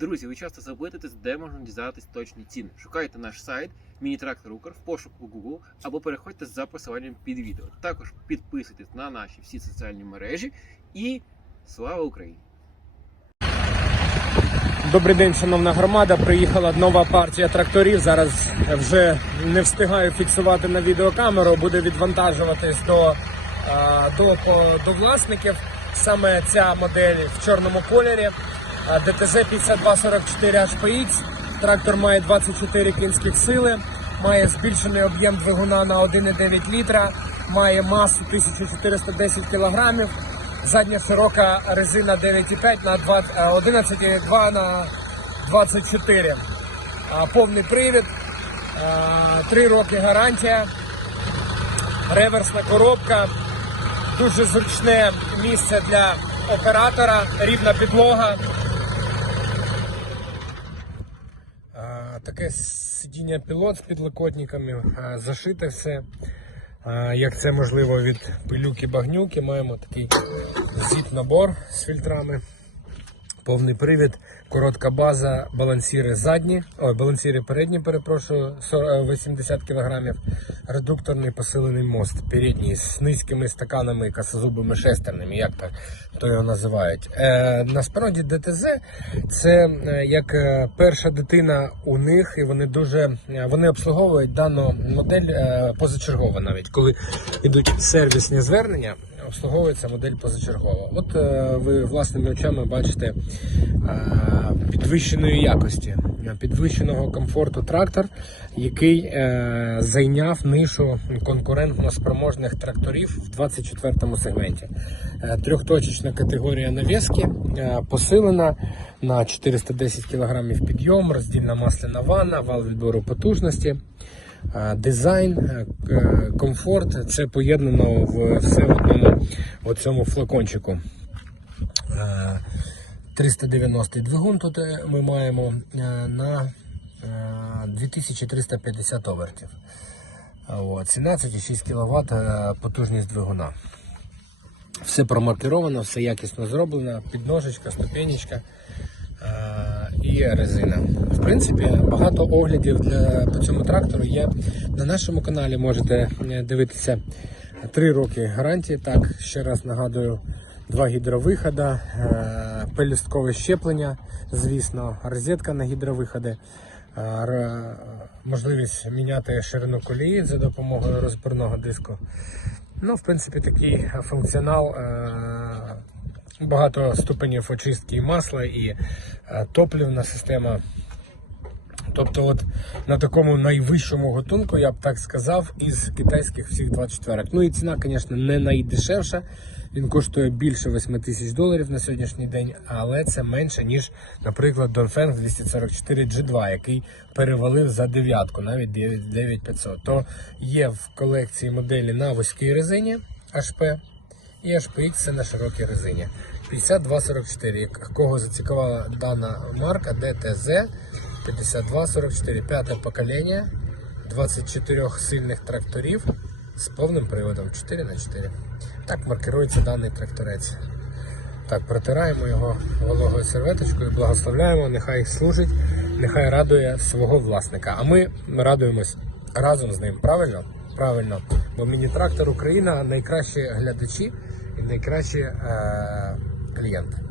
Друзі, ви часто запитуєтесь, де можна дізнатись точні ціни. Шукайте наш сайт Міні-трактор Укр в пошуку Google або переходьте за посиланням під відео. Також підписуйтесь на наші всі соціальні мережі і слава Україні! Добрий день, шановна громада. Приїхала нова партія тракторів. Зараз вже не встигаю фіксувати на відеокамеру. Буде відвантажуватись до, до, до власників. Саме ця модель в чорному кольорі. ДТЗ 5244 HPX. Трактор має 24 кінських сили, має збільшений об'єм двигуна на 1,9 літра, має масу 1410 кілограмів. Задня широка резина 9,5 на 20, е, 11,2 на 24. Повний привід, 3 роки гарантія, реверсна коробка, дуже зручне місце для оператора, рівна підлога. А, Таке сидіння пілот з підлокотниками, зашите все. Як це можливо від пилюки багнюки, маємо такий зіп-набор з фільтрами, повний привід, коротка база, балансіри задні, ой, балансіри передні, перепрошую, 40 80 кг, редукторний посилений мост, передній з низькими стаканами, косозубими шестерними, як так то його називають. Е, насправді ДТЗ це е, як е, перша дитина у них, і вони дуже е, вони обслуговують дану модель е, позачергово, навіть коли йдуть сервісні звернення. Обслуговується модель позачергова. От е, ви власними очами бачите е, підвищеної якості, е, підвищеного комфорту трактор, який зайняв нишу конкурентно спроможних тракторів в 24 сегменті. Трьохточечна категорія навіски, посилена на 410 кг підйом, роздільна масляна ванна, вал відбору потужності. Е, Дизайн, е, комфорт це поєднано в все в одному оцьому флакончику. Е, 390 двигун тут е, ми маємо е, на е, 2350 обертів. От, 17,6 кВт е, потужність двигуна. Все промаркировано, все якісно зроблено, підножечка, ступенечка е, і резина. В принципі, багато оглядів для, по цьому трактору є на нашому каналі. Можете е, дивитися 3 роки гарантії. Так, ще раз нагадую, два гідровиходи, е, пелюсткове щеплення, звісно, розетка на гідровиходи. е, Можливість міняти ширину колії за допомогою розборного диску. Ну, в принципі, такий функціонал. Багато ступенів очистки і масла, і е, топлівна система. Тобто, от на такому найвищому готунку, я б так сказав, із китайських всіх 24. Ну і ціна, звісно, не найдешевша. Він коштує більше 8 тисяч доларів на сьогоднішній день, але це менше, ніж, наприклад, Dongfeng 244 G2, який перевалив за дев'ятку, навіть 9500. То є в колекції моделі на вузькій резині HP і HPX це на широкій резині. 5244. Як- Кого зацікавила дана марка DTZ 5244, п'яте покоління, 24 сильних тракторів з повним приводом 4х4. Так маркирується даний тракторець. Так, протираємо його вологою серветочкою, благословляємо, нехай служить, нехай радує свого власника. А ми радуємось разом з ним. Правильно? Правильно. Міні-трактор Україна найкращі глядачі і найкращі е- клієнти.